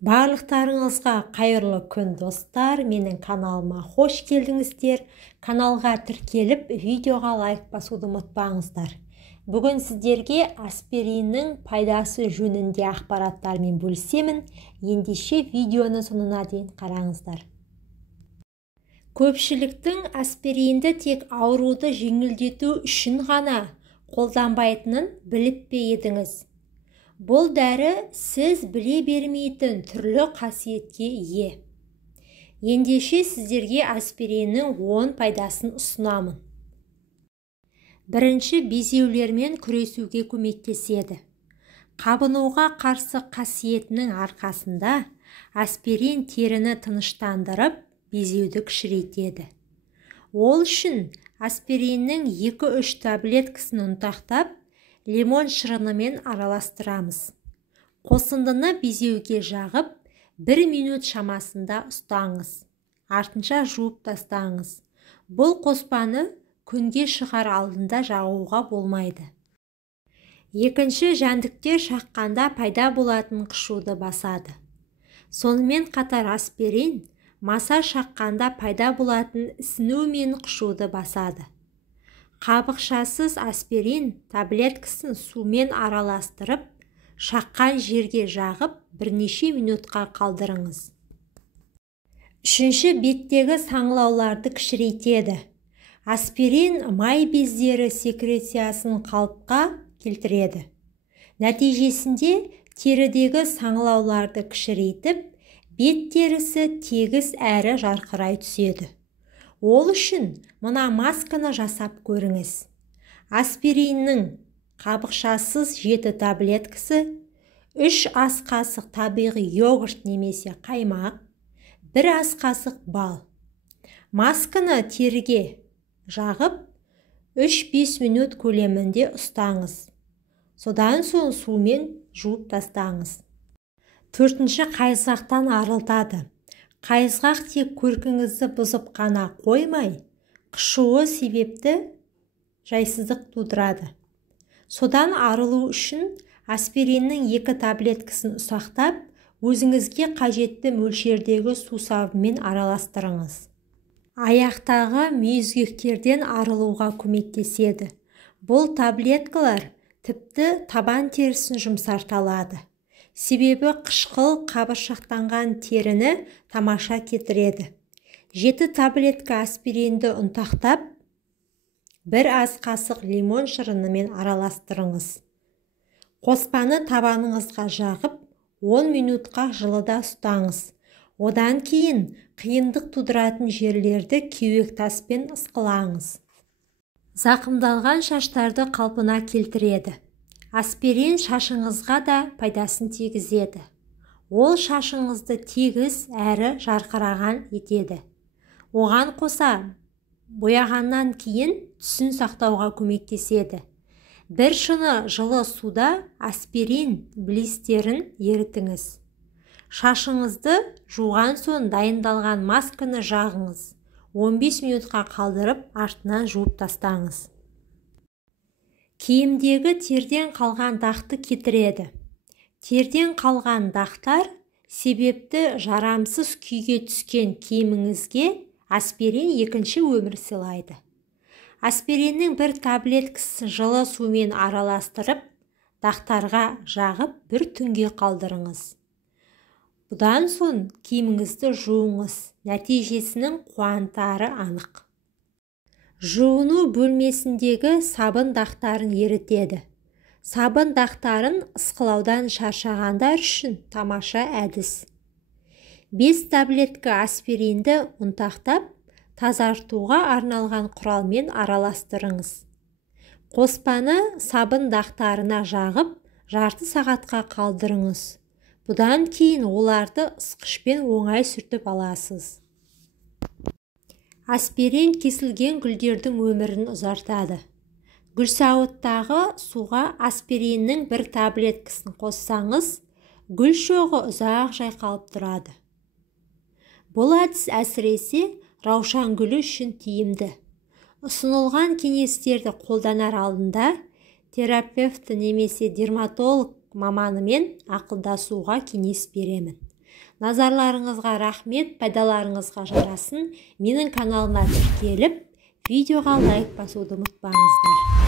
Барлықтарыңызға қайырлы күн достар, менің каналыма хош келдіңіздер. Каналға тіркеліп, видеоға лайк басуды ұмытпаңыздар. Бүгін сіздерге аспириннің пайдасы жөнінде ақпараттармен бөлісемін. Ендеше видеоны соңына дейін қараңыздар. Көпшіліктің аспиринді тек ауруды жеңілдету үшін ғана қолданбайтынын біліп пе едіңіз? Бұл дәрі сіз біле бермейтін түрлі қасиетке ие. Ендеше сіздерге аспириннің 10 пайдасын ұсынамын. Бірінші, безеулермен күресуге көмектеседі. Қабынуға қарсы қасиетінің арқасында аспирин теріні тыныштандырып, безеуді кішірейтеді. Ол үшін аспириннің 2-3 таблеткасын ұнтақтап, лимон шырынымен араластырамыз. Қосындыны безеуге жағып, 1 минут шамасында ұстаңыз. Артынша жуып тастаңыз. Бұл қоспаны күнге шығар алдында жағуға болмайды. Екінші, жәндіктер шаққанда пайда болатын қышуды басады. Сонымен қатар аспирин маса шаққанда пайда болатын ісіну мен қышуды басады. Қабықшасыз аспирин таблеткасын сумен араластырып, шаққан жерге жағып, бірнеше минутқа қалдырыңыз. Үшінші, беттегі саңылауларды кішірейтеді. Аспирин май бездері секрециясын қалыпқа келтіреді. Нәтижесінде терідегі саңылауларды кішірейтіп, бет терісі тегіс әрі жарқырай түседі. Ол үшін мына масканы жасап көріңіз. Аспириннің қабықшасыз 7 таблеткасы, 3 ас қасық табиғи йогурт немесе қаймақ, 1 ас қасық бал. Масканы теріге жағып, 3-5 минут көлемінде ұстаңыз. Содан соң сумен жуып тастаңыз. Төртінші, қайызғақтан арылтады. Қайызғақ тек көркіңізді бұзып қана қоймай, қышуы себепті жайсыздық тудырады. Содан арылу үшін аспириннің 2 таблеткасын ұсақтап, өзіңізге қажетті мөлшердегі сусабымен араластырыңыз. Аяқтағы мүйізгектерден арылуға көмектеседі. Бұл таблеткалар тіпті табан терісін жұмсарталады. Себебі қышқыл қабыршақтанған теріні тамаша кетіреді. 7 таблетка аспиринді ұнтақтап, 1 ас қасық лимон шырынымен араластырыңыз. Қоспаны табаныңызға жағып, 10 минутқа жылыда ұстаңыз. Одан кейін қиындық тудыратын жерлерді кеуек таспен ысқылаңыз. Зақымдалған шаштарды қалпына келтіреді. Аспирин шашыңызға да пайдасын тигізеді. Ол шашыңызды тегіс әрі жарқыраған етеді. Оған қоса, бояғаннан кейін түсін сақтауға көмектеседі. Bir шыны жылы суда аспирин блистерін ерітіңіз. Шашыңызды жуған соң дайындалған масканы жағыңыз. 15 минутқа қалдырып, артынан жуып тастаңыз. Киімдегі терден қалған дақты кетіреді. Терден қалған дақтар себепті жарамсыз күйге түскен киіміңізге аспирин екінші өмір сыйлайды. Аспириннің 1 таблеткасын жылы сумен араластырып, дақтарға жағып 1 түнге қалдырыңыз. Бұдан соң киіміңізді жуыңыз. Нәтижесінің қуантары анық. Жуыну бөлмесіндегі сабын дақтарын ерітеді. Сабын дақтарын ысқылаудан шаршағандар үшін тамаша әдіс. 5 таблетка аспиринді ұнтақтап, тазартуға арналған құралмен араластырыңыз. Қоспаны сабын дақтарына жағып, жарты сағатқа қалдырыңыз. Бұдан кейін оларды ысқышпен оңай сүртіп аласыз. Аспирин кесілген гүлдердің өмірін ұзартады. Гүлсауыттағы суға аспириннің 1 таблеткасын қоссаңыз, гүл шоғы ұзақ жайқалып тұрады. Бұл әдіс әсіресе раушан гүлі үшін тиімді. Ұсынылған кеңестерді қолданар алдында терапевті немесе дерматолог маманымен ақылдасуға кеңес беремін. Назарларыңызға рахмет, пайдаларыңызға жарасын. Менің каналыма тіркеліп, видеоға лайк басуды ұмытпаңыздар.